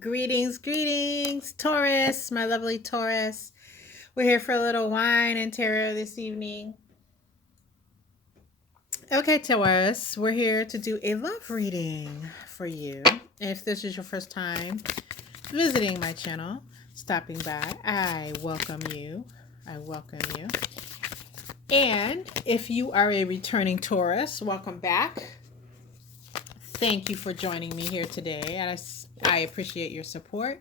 Greetings, greetings, Taurus, my lovely Taurus. We're here for a little wine and tarot this evening. Okay, Taurus, we're here to do a love reading for you. If this is your first time visiting my channel, stopping by, I welcome you. I welcome you. And if you are a returning Taurus, welcome back. Thank you for joining me here today, and I appreciate your support.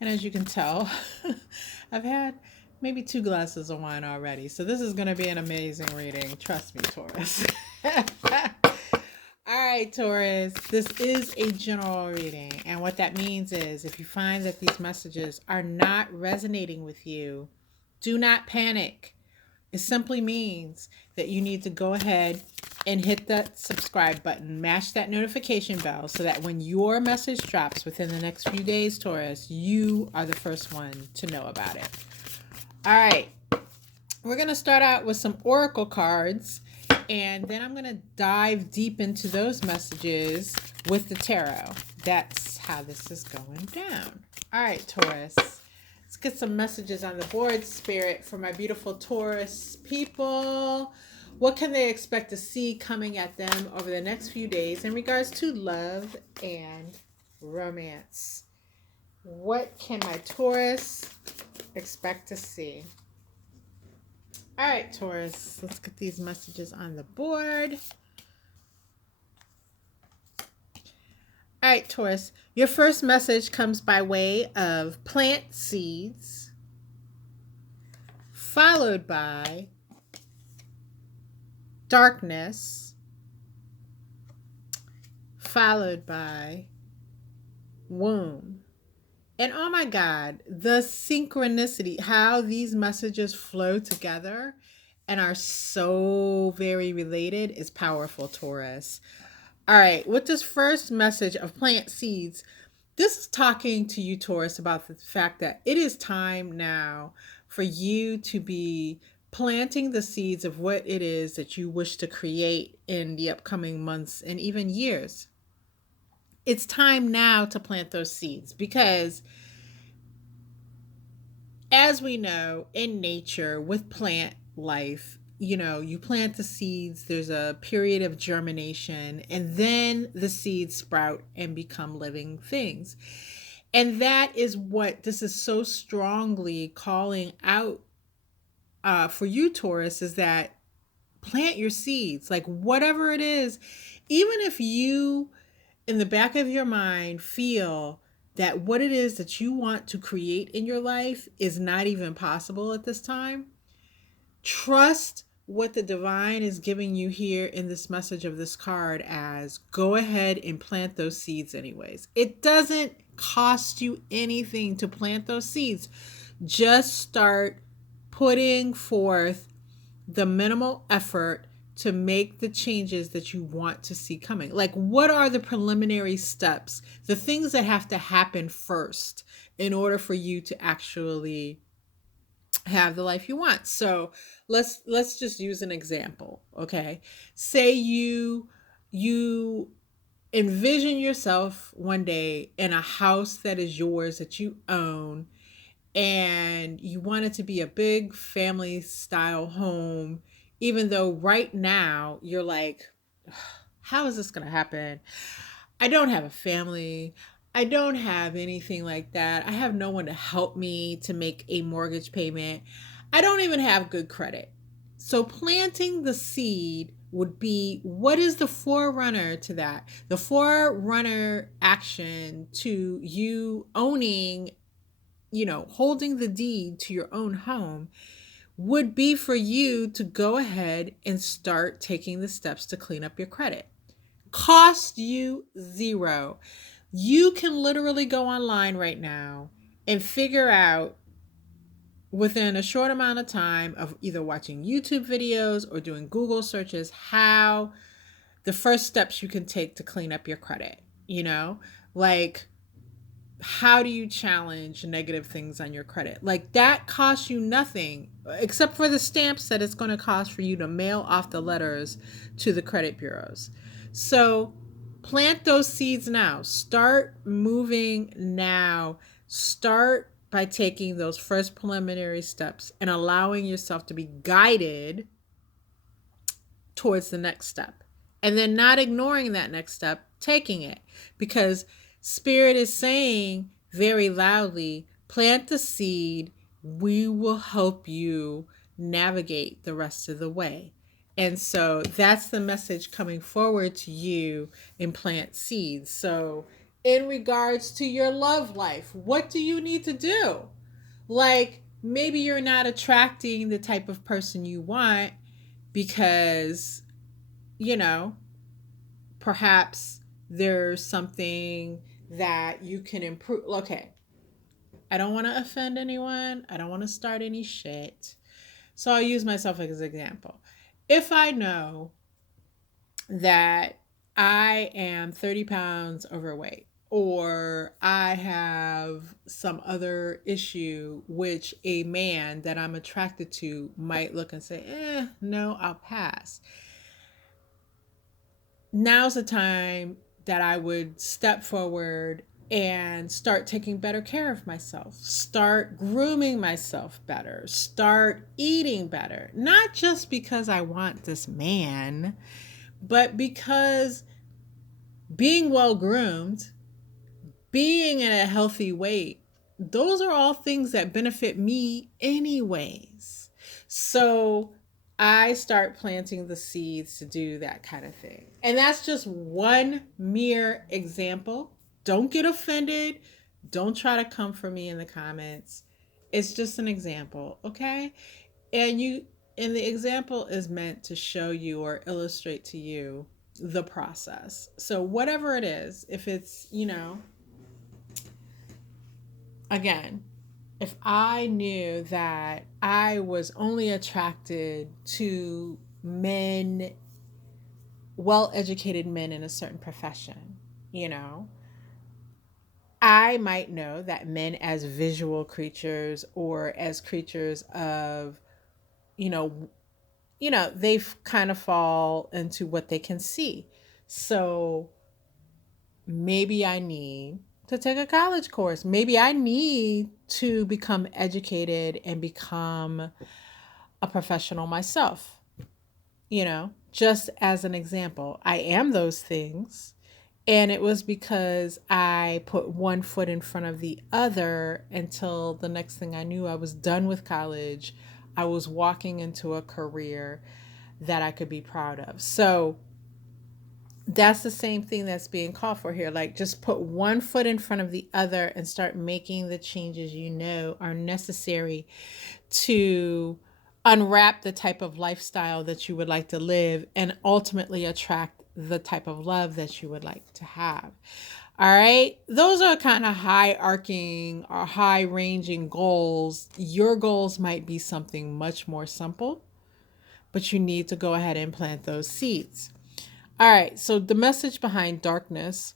And as you can tell, I've had maybe 2 glasses of wine already. So this is going to be an amazing reading. Trust me, Taurus. All right, Taurus, this is a general reading. And what that means is if you find that these messages are not resonating with you, do not panic. It simply means that you need to go ahead and hit that subscribe button, mash that notification bell so that when your message drops within the next few days, Taurus, you are the first one to know about it. All right, we're going to start out with some oracle cards, and then I'm going to dive deep into those messages with the tarot. That's how this is going down. All right, Taurus. Let's get some messages on the board, Spirit, for my beautiful Taurus people. What can they expect to see coming at them over the next few days in regards to love and romance? What can my Taurus expect to see? All right, Taurus, let's get these messages on the board. All right, Taurus, your first message comes by way of plant seeds, followed by darkness, followed by womb. And oh my God, the synchronicity, how these messages flow together and are so very related is powerful, Taurus. All right, with this first message of plant seeds, this is talking to you, Taurus, about the fact that it is time now for you to be planting the seeds of what it is that you wish to create in the upcoming months and even years. It's time now to plant those seeds because, as we know, in nature, with plant life, you plant the seeds, there's a period of germination, and then the seeds sprout and become living things. And that is what this is so strongly calling out for you, Taurus, is that plant your seeds, like whatever it is, even if you, in the back of your mind, feel that what it is that you want to create in your life is not even possible at this time. Trust what the divine is giving you here in this message of this card as go ahead and plant those seeds anyways. It doesn't cost you anything to plant those seeds. Just start putting forth the minimal effort to make the changes that you want to see coming. Like, what are the preliminary steps, the things that have to happen first in order for you to actually have the life you want? So let's just use an example. Okay, say you envision yourself one day in a house that is yours, that you own, and you want it to be a big family style home, even though right now you're like, how is this going to happen? I don't have a family. I don't have anything like that. I have no one to help me to make a mortgage payment. I don't even have good credit. So planting the seed would be, what is the forerunner to that? The forerunner action to you owning, holding the deed to your own home would be for you to go ahead and start taking the steps to clean up your credit. Cost you zero. You can literally go online right now and figure out within a short amount of time of either watching YouTube videos or doing Google searches how the first steps you can take to clean up your credit. Like, how do you challenge negative things on your credit? Like, that costs you nothing except for the stamps that it's going to cost for you to mail off the letters to the credit bureaus. So Plant those seeds now. Start moving now. Start by taking those first preliminary steps and allowing yourself to be guided towards the next step. And then not ignoring that next step, taking it. Because Spirit is saying very loudly, plant the seed. We will help you navigate the rest of the way. And so that's the message coming forward to you in Plant Seeds. So, in regards to your love life, what do you need to do? Like, maybe you're not attracting the type of person you want because, you know, perhaps there's something that you can improve. Okay, I don't want to offend anyone. I don't want to start any shit. So I'll use myself as an example. If I know that I am 30 pounds overweight, or I have some other issue which a man that I'm attracted to might look and say, no, I'll pass. Now's the time that I would step forward and start taking better care of myself, start grooming myself better, start eating better. Not just because I want this man, but because being well groomed, being in a healthy weight, those are all things that benefit me anyways. So I start planting the seeds to do that kind of thing. And that's just one mere example. Don't get offended. Don't try to come for me in the comments. It's just an example, okay? And the example is meant to show you or illustrate to you the process. So whatever it is, if it's, again, if I knew that I was only attracted to men, well-educated men in a certain profession, I might know that men as visual creatures or as creatures of, they kind of fall into what they can see. So maybe I need to take a college course. Maybe I need to become educated and become a professional myself. Just as an example, I am those things. And it was because I put one foot in front of the other until the next thing I knew, I was done with college. I was walking into a career that I could be proud of. So that's the same thing that's being called for here. Like, just put one foot in front of the other and start making the changes are necessary to unwrap the type of lifestyle that you would like to live and ultimately attract the type of love that you would like to have. All right. Those are kind of high-arcing or high-ranging goals. Your goals might be something much more simple, but you need to go ahead and plant those seeds. All right. So the message behind darkness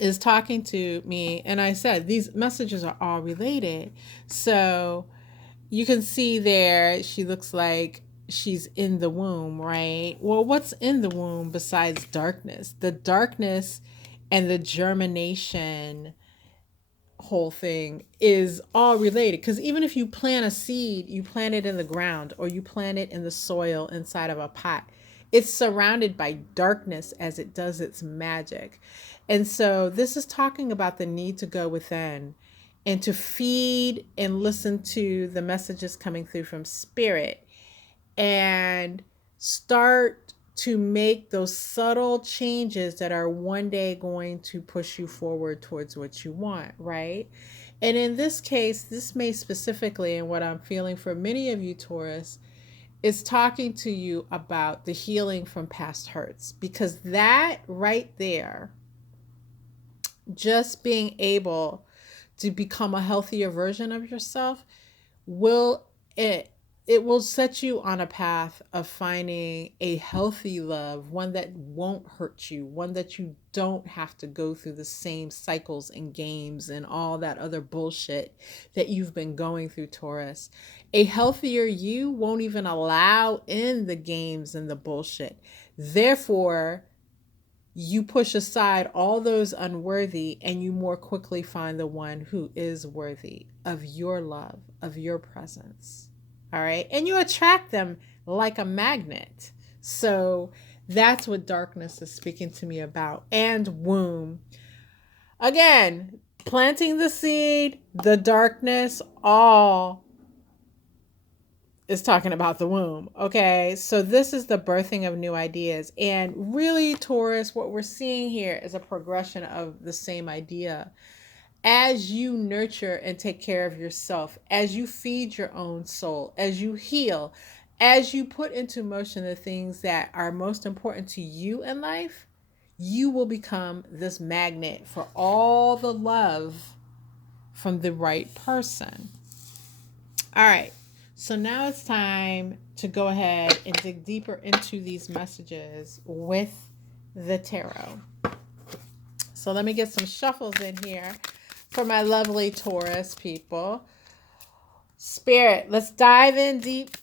is talking to me. And I said, these messages are all related. So you can see there, she looks like she's in the womb, right? Well, what's in the womb besides darkness? The darkness and the germination whole thing is all related. Because even if you plant a seed, you plant it in the ground or you plant it in the soil inside of a pot, it's surrounded by darkness as it does its magic. And so this is talking about the need to go within and to feed and listen to the messages coming through from Spirit and start to make those subtle changes that are one day going to push you forward towards what you want, right? And in this case, this may specifically, and what I'm feeling for many of you, Taurus, is talking to you about the healing from past hurts, because that right there, just being able to become a healthier version of yourself it will set you on a path of finding a healthy love, one that won't hurt you, one that you don't have to go through the same cycles and games and all that other bullshit that you've been going through, Taurus. A healthier you won't even allow in the games and the bullshit. Therefore, you push aside all those unworthy and you more quickly find the one who is worthy of your love, of your presence. All right. And you attract them like a magnet. So that's what darkness is speaking to me about. And womb. Again, planting the seed, the darkness, all is talking about the womb. Okay. So this is the birthing of new ideas. And really, Taurus, what we're seeing here is a progression of the same idea. As you nurture and take care of yourself, as you feed your own soul, as you heal, as you put into motion the things that are most important to you in life, you will become this magnet for all the love from the right person. All right. So now it's time to go ahead and dig deeper into these messages with the tarot. So let me get some shuffles in here for my lovely Taurus people. Spirit, let's dive in deep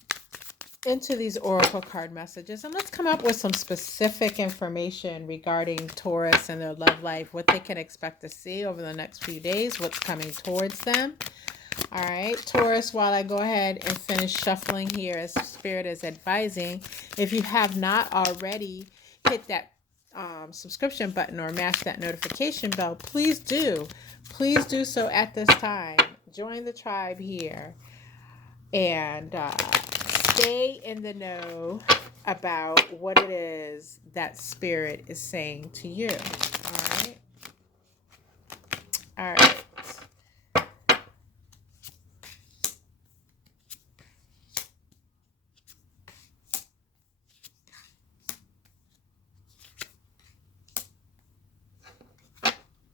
into these oracle card messages and let's come up with some specific information regarding Taurus and their love life, what they can expect to see over the next few days, what's coming towards them. All right, Taurus, while I go ahead and finish shuffling here as Spirit is advising, if you have not already hit that subscription button or mash that notification bell, please do. Please do so at this time. Join the tribe here and stay in the know about what it is that Spirit is saying to you. All right. All right.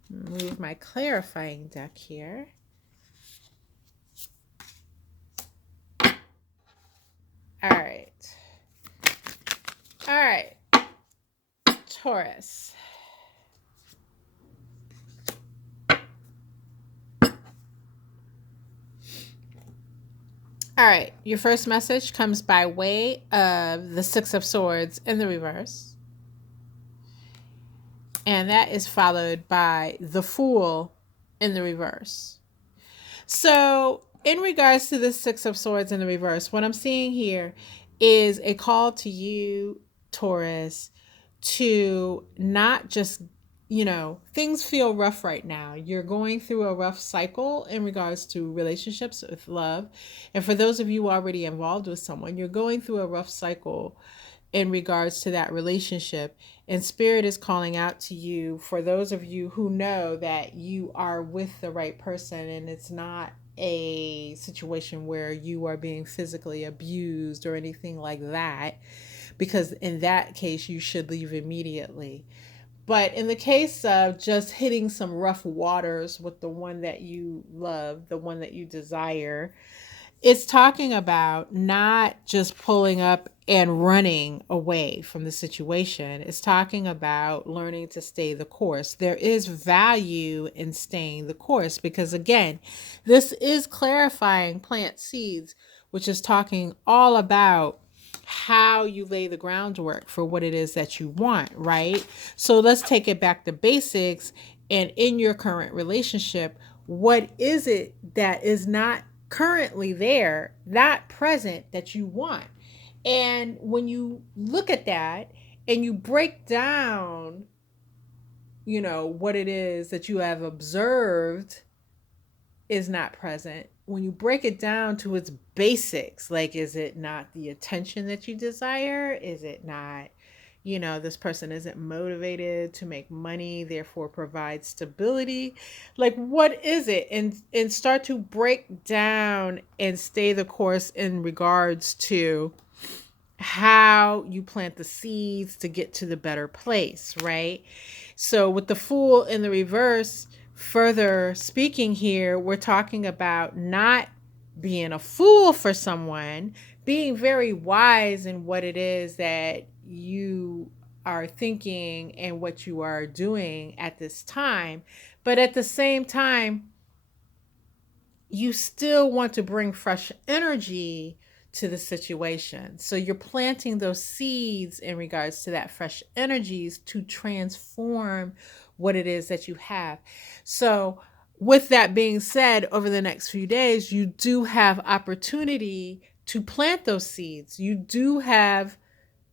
Move my clarifying deck here. All right. All right. Taurus. All right. Your first message comes by way of the Six of Swords in the reverse. And that is followed by the Fool in the reverse. So, in regards to the Six of Swords in the reverse, what I'm seeing here is a call to you, Taurus, to not just, things feel rough right now. You're going through a rough cycle in regards to relationships with love. And for those of you already involved with someone, you're going through a rough cycle in regards to that relationship. And Spirit is calling out to you for those of you who know that you are with the right person and it's not a situation where you are being physically abused or anything like that, because in that case you should leave immediately. But in the case of just hitting some rough waters with the one that you love, the one that you desire, it's talking about not just pulling up and running away from the situation. It's talking about learning to stay the course. There is value in staying the course because, again, this is clarifying plant seeds, which is talking all about how you lay the groundwork for what it is that you want, right? So let's take it back to basics. And in your current relationship, what is it that is not currently there, not present, that you want? And when you look at that and you break down, what it is that you have observed is not present, when you break it down to its basics, like, is it not the attention that you desire? Is it not, this person isn't motivated to make money, therefore provide stability? Like, what is it? And start to break down and stay the course in regards to how you plant the seeds to get to the better place, right? So with the Fool in the reverse, further speaking here, we're talking about not being a fool for someone, being very wise in what it is that you are thinking and what you are doing at this time. But at the same time, you still want to bring fresh energy to the situation. So you're planting those seeds in regards to that fresh energies to transform what it is that you have. So with that being said, over the next few days, you do have opportunity to plant those seeds. You do have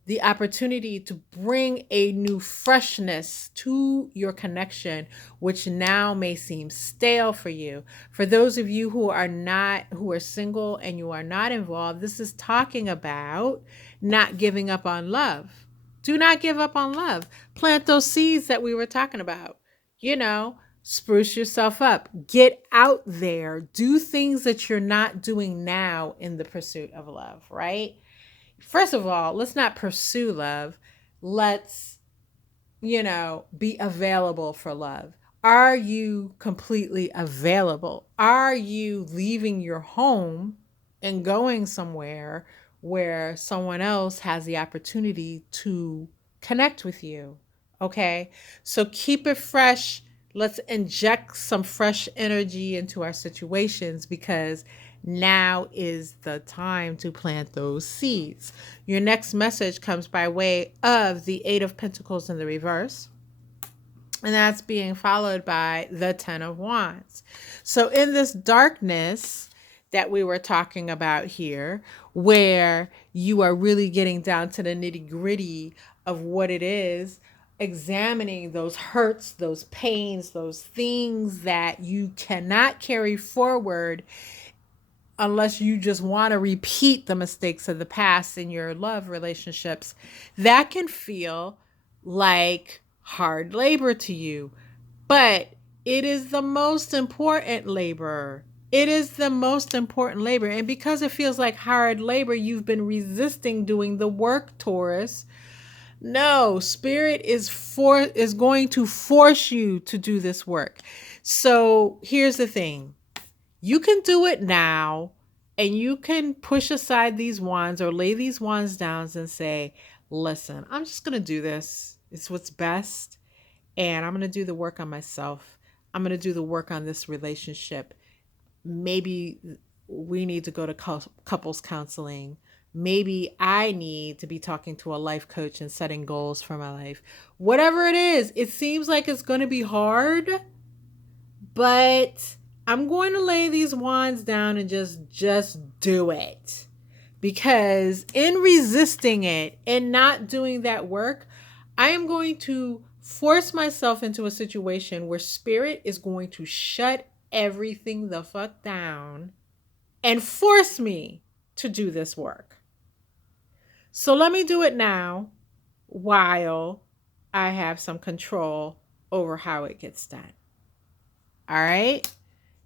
the opportunity to bring a new freshness to your connection, which now may seem stale for you. For those of you who are single and you are not involved, this is talking about not giving up on love. Do not give up on love. Plant those seeds that we were talking about. Spruce yourself up. Get out there. Do things that you're not doing now in the pursuit of love, right? First of all, let's not pursue love. Let's, be available for love. Are you completely available? Are you leaving your home and going somewhere where someone else has the opportunity to connect with you? Okay. So keep it fresh. Let's inject some fresh energy into our situations, because now is the time to plant those seeds. Your next message comes by way of the Eight of Pentacles in the reverse, and that's being followed by the Ten of Wands. So in this darkness that we were talking about here, where you are really getting down to the nitty-gritty of what it is, examining those hurts, those pains, those things that you cannot carry forward unless you just want to repeat the mistakes of the past in your love relationships, that can feel like hard labor to you. But it is the most important labor. It is the most important labor. And because it feels like hard labor, you've been resisting doing the work, Taurus. No, Spirit is going to force you to do this work. So here's the thing. You can do it now, and you can push aside these wands or lay these wands down and say, listen, I'm just going to do this. It's what's best. And I'm going to do the work on myself. I'm going to do the work on this relationship. Maybe we need to go to couples counseling. Maybe I need to be talking to a life coach and setting goals for my life. Whatever it is, it seems like it's going to be hard, but I'm going to lay these wands down and just do it. Because in resisting it and not doing that work, I am going to force myself into a situation where Spirit is going to shut everything the fuck down and force me to do this work. So let me do it now while I have some control over how it gets done. All right?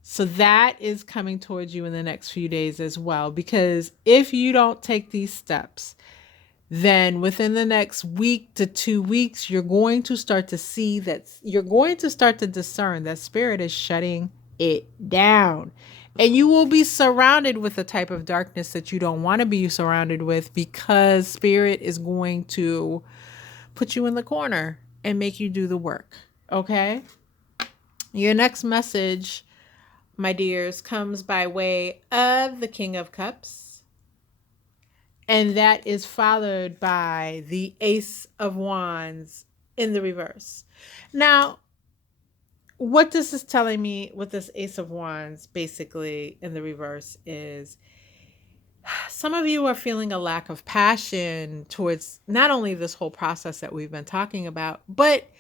So that is coming towards you in the next few days as well, because if you don't take these steps, then within the next week to 2 weeks, you're going to start to see that you're going to start to discern that Spirit is shutting it down. And you will be surrounded with a type of darkness that you don't want to be surrounded with, because Spirit is going to put you in the corner and make you do the work. Okay? Your next message, my dears, comes by way of the King of Cups. And that is followed by the Ace of Wands in the reverse. Now, what this is telling me with this Ace of Wands, basically in the reverse, is some of you are feeling a lack of passion towards not only this whole process that we've been talking about, but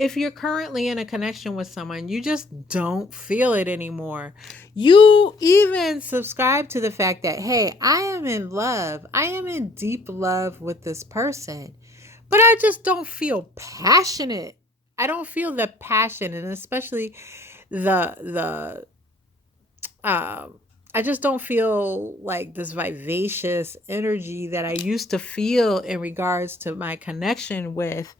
if you're currently in a connection with someone, you just don't feel it anymore. You even subscribe to the fact that, hey, I am in love. I am in deep love with this person, but I just don't feel passionate. I don't feel the passion, and especially I just don't feel like this vivacious energy that I used to feel in regards to my connection with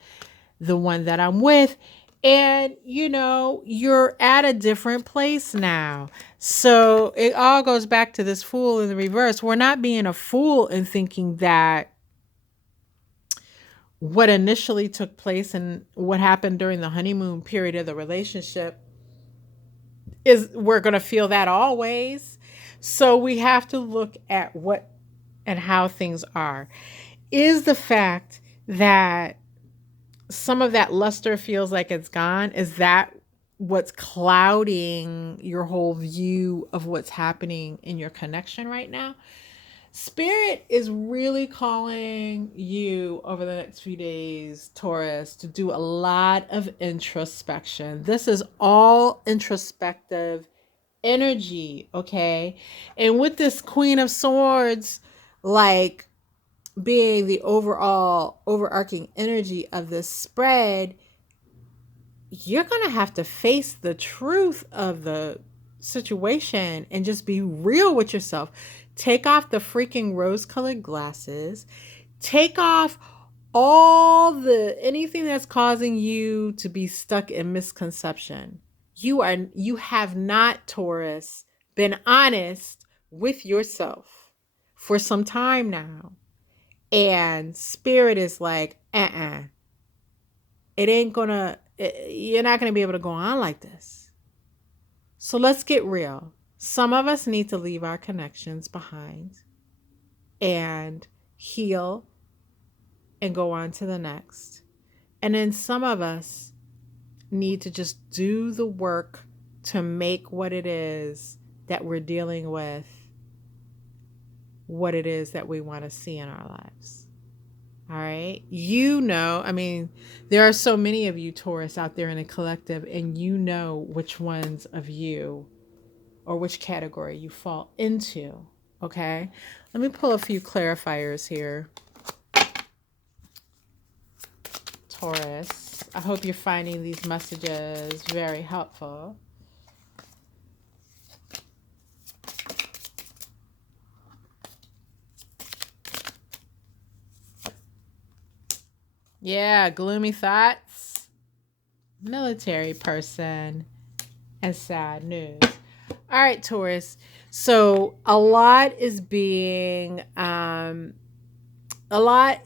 the one that I'm with. And, you're at a different place now. So it all goes back to this Fool in the reverse. We're not being a fool in thinking that what initially took place and what happened during the honeymoon period of the relationship is we're going to feel that always. So we have to look at what and how things are is the fact that some of that luster feels like it's gone. Is that what's clouding your whole view of what's happening in your connection right now? Spirit is really calling you over the next few days, Taurus, to do a lot of introspection. This is all introspective energy, okay? And with this Queen of Swords, like being the overall overarching energy of this spread, you're going to have to face the truth of the situation and just be real with yourself. Take off the freaking rose-colored glasses. Take off anything that's causing you to be stuck in misconception. You have not, Taurus, been honest with yourself for some time now. And spirit is like, it ain't gonna, you're not gonna be able to go on like this. So let's get real. Some of us need to leave our connections behind and heal and go on to the next. And then some of us need to just do the work to make what it is that we're dealing with, what it is that we want to see in our lives. All right. There are so many of you, Taurus, out there in a collective, and you know which ones of you or which category you fall into. Okay. Let me pull a few clarifiers here. Taurus, I hope you're finding these messages very helpful. Yeah, gloomy thoughts, military person, and sad news. All right, Taurus. So a lot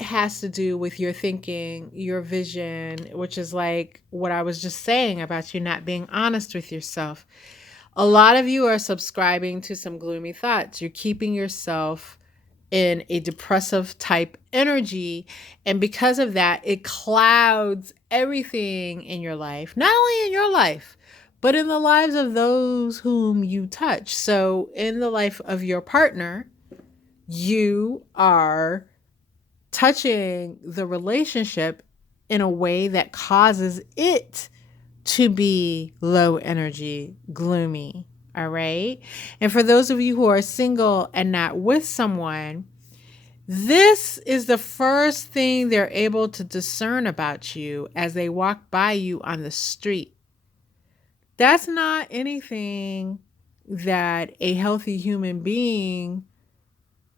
has to do with your thinking, your vision, which is like what I was just saying about you not being honest with yourself. A lot of you are subscribing to some gloomy thoughts. You're keeping yourself in a depressive type energy. And because of that, it clouds everything in your life, not only in your life, but in the lives of those whom you touch. So in the life of your partner, you are touching the relationship in a way that causes it to be low energy, gloomy. All right. And for those of you who are single and not with someone, this is the first thing they're able to discern about you as they walk by you on the street. That's not anything that a healthy human being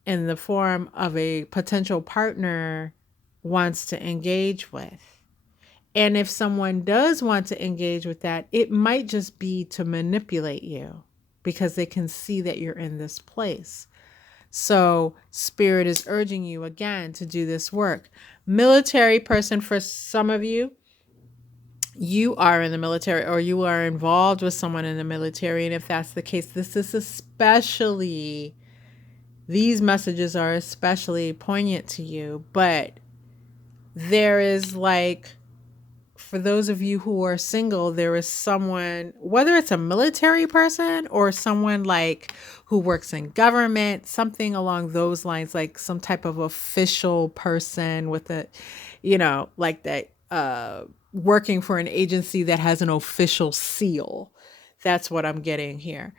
in the form of a potential partner wants to engage with. And if someone does want to engage with that, it might just be to manipulate you because they can see that you're in this place. So Spirit is urging you again to do this work. Military person, for some of you, you are in the military or you are involved with someone in the military. And if that's the case, these messages are especially poignant to you. But there is for those of you who are single, there is someone, whether it's a military person or someone who works in government, something along those lines, like some type of official person with working for an agency that has an official seal. That's what I'm getting here.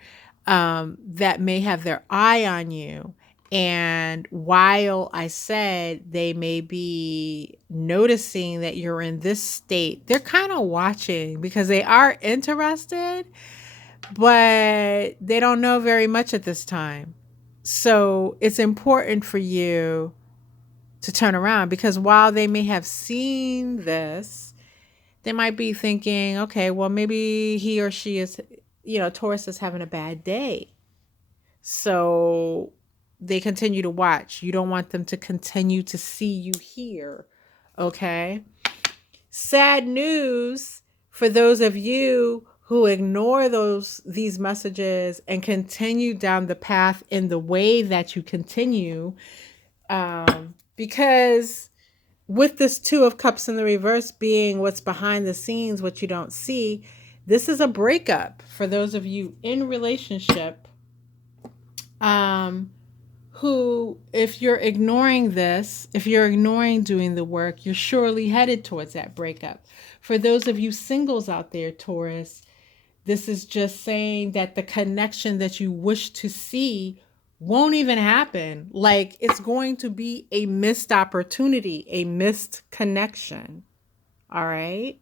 That may have their eye on you. And while I said they may be noticing that you're in this state, they're kind of watching because they are interested, but they don't know very much at this time. So it's important for you to turn around because while they may have seen this, they might be thinking, okay, well, maybe he or she is, Taurus is having a bad day. So they continue to watch. You don't want them to continue to see you here. Okay. Sad news for those of you who ignore these messages and continue down the path in the way that you continue. Because with this Two of Cups in the reverse being what's behind the scenes, what you don't see, this is a breakup for those of you in relationship, um, who, if you're ignoring this, if you're ignoring doing the work, you're surely headed towards that breakup. For those of you singles out there, Taurus, this is just saying that the connection that you wish to see won't even happen. Like, it's going to be a missed opportunity, a missed connection. All right.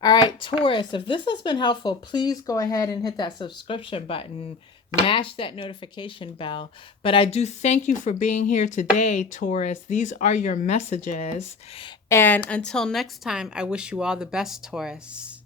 All right, Taurus, if this has been helpful, please go ahead and hit that subscription button, mash that notification bell. But I do thank you for being here today, Taurus. These are your messages. And until next time, I wish you all the best, Taurus.